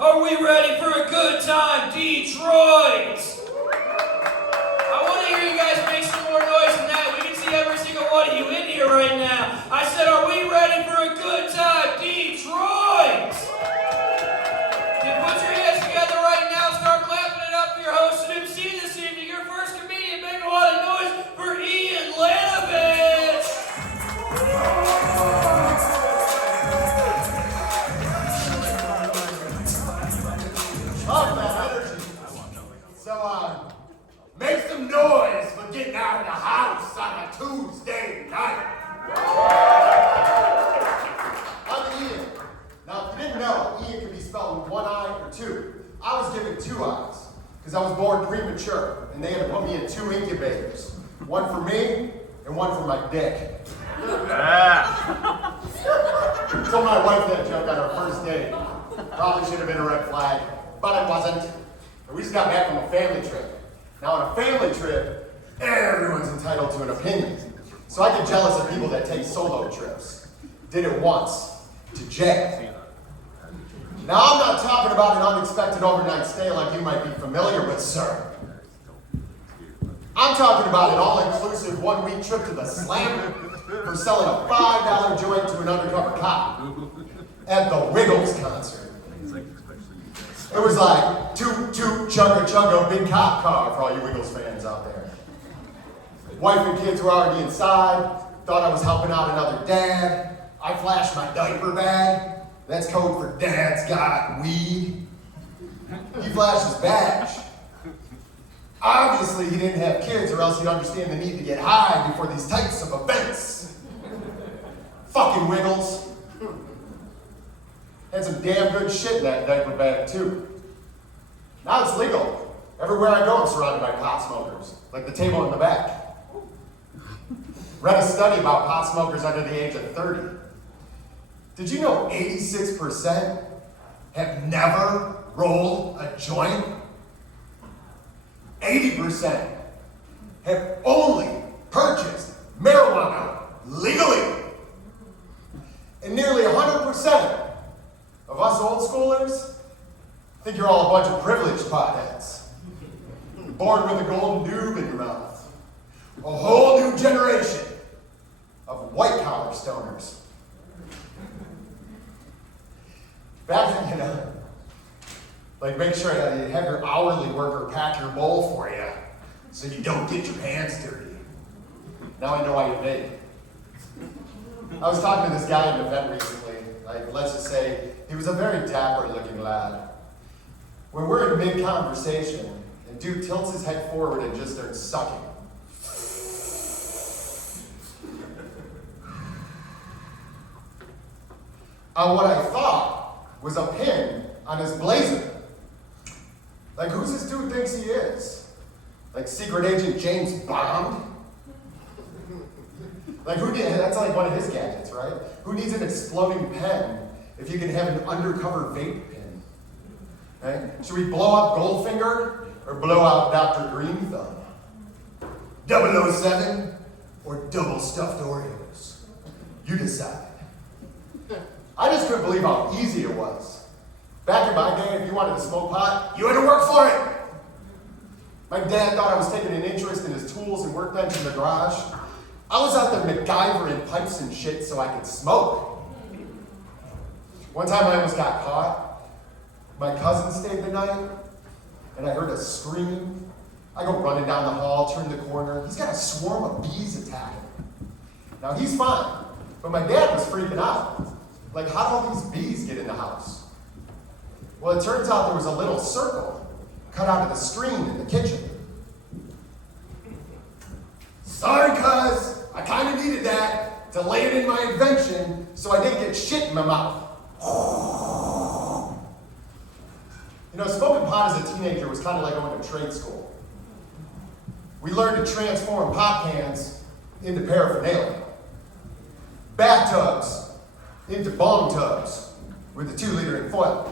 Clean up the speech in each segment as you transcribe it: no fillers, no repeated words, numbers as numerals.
Are we ready for a good time, Detroit? I want to hear you guys make some more noise than that. We can see every single one of you in here right now. I said, are we ready for a good time, Detroit? Then put your hands together right now. Start clapping it up for your host and MC this evening. Your first comedian. Make a lot of noise for Iain Lanivich. Love that energy. So, make some noise for getting out of the house on a Tuesday night. I'm Iain. Now, if you didn't know, Iain can be spelled with one I or two. I was given two I's because I was born premature, and they had to put me in two incubators. One for me and one for my dick. Told my wife that joke on our first date. Probably should have been a red flag, but it wasn't. We just got back from a family trip. Now on a family trip, everyone's entitled to an opinion. So I get jealous of people that take solo trips. Did it once, to jail. Now I'm not talking about an unexpected overnight stay like you might be familiar with, sir. I'm talking about an all-inclusive one-week trip to the Slammer for selling a $5 joint to an undercover cop at the Wiggles concert. It was like, toot, toot, chugga, chugga, big cop car for all you Wiggles fans out there. Wife and kids were already inside, thought I was helping out another dad. I flashed my diaper bag. That's code for Dad's got weed. He flashed his badge. Obviously, he didn't have kids, or else he'd understand the need to get high before these types of events. Fucking Wiggles. Had some damn good shit in that diaper bag, too. Now it's legal. Everywhere I go, I'm surrounded by pot smokers, like the table in the back. Read a study about pot smokers under the age of 30. Did you know 86% have never rolled a joint? 80% have only purchased marijuana legally. And nearly 100% of us old schoolers think you're all a bunch of privileged potheads. Born with a golden noob in your mouth. A whole new generation of white-collar stoners. Back then, like make sure you have your hourly worker pack your bowl for you so you don't get your hands dirty. Now I know why you vape. I was talking to this guy at an event recently. Like, let's just say, he was a very dapper-looking lad. When we're in mid-conversation, and dude tilts his head forward and just starts sucking. On what I thought was a pin on his blazer. Like, who's this dude thinks he is? Like Secret Agent James Bond? Like, that's like one of his gadgets, right? Who needs an exploding pen if you can have an undercover vape pen? Right? Should we blow up Goldfinger or blow out Dr. Green Thumb? 007 or double stuffed Oreos? You decide. I just couldn't believe how easy it was. Back in my day, if you wanted to smoke pot, you had to work for it. My dad thought I was taking an interest in his tools and workbench in the garage. I was out there MacGyvering pipes and shit so I could smoke. One time I almost got caught. My cousin stayed the night, and I heard a scream. I go running down the hall, turn the corner. He's got a swarm of bees attacking him. Now he's fine, but my dad was freaking out. Like, how did all these bees get in the house? Well, it turns out there was a little circle cut out of the screen in the kitchen. Sorry, cuz, I kind of needed that to lay it in my invention so I didn't get shit in my mouth. You know, smoking pot as a teenager was kind of like going to trade school. We learned to transform pop cans into paraphernalia. Bathtubs into bong tubs with the 2-liter in foil.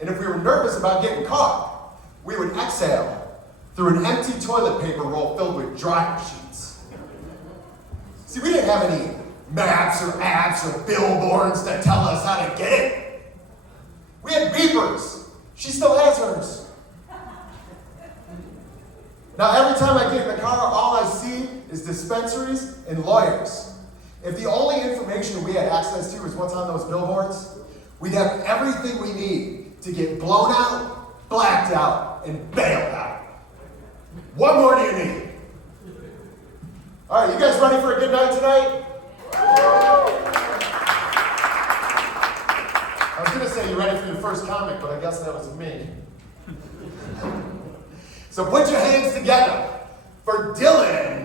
And if we were nervous about getting caught, we would exhale through an empty toilet paper roll filled with dryer sheets. See, we didn't have any maps or apps or billboards that tell us how to get it. We had beepers She still has hers. Now, every time I get in the car, all I see is dispensaries and lawyers. If the only information we had access to is what's on those billboards, we'd have everything we need to get blown out, blacked out, and bailed out. What more do you need? All right, you guys ready for a good night tonight? I was going to say you ready for your first comic, but I guess that was me. So put your hands together for Dylan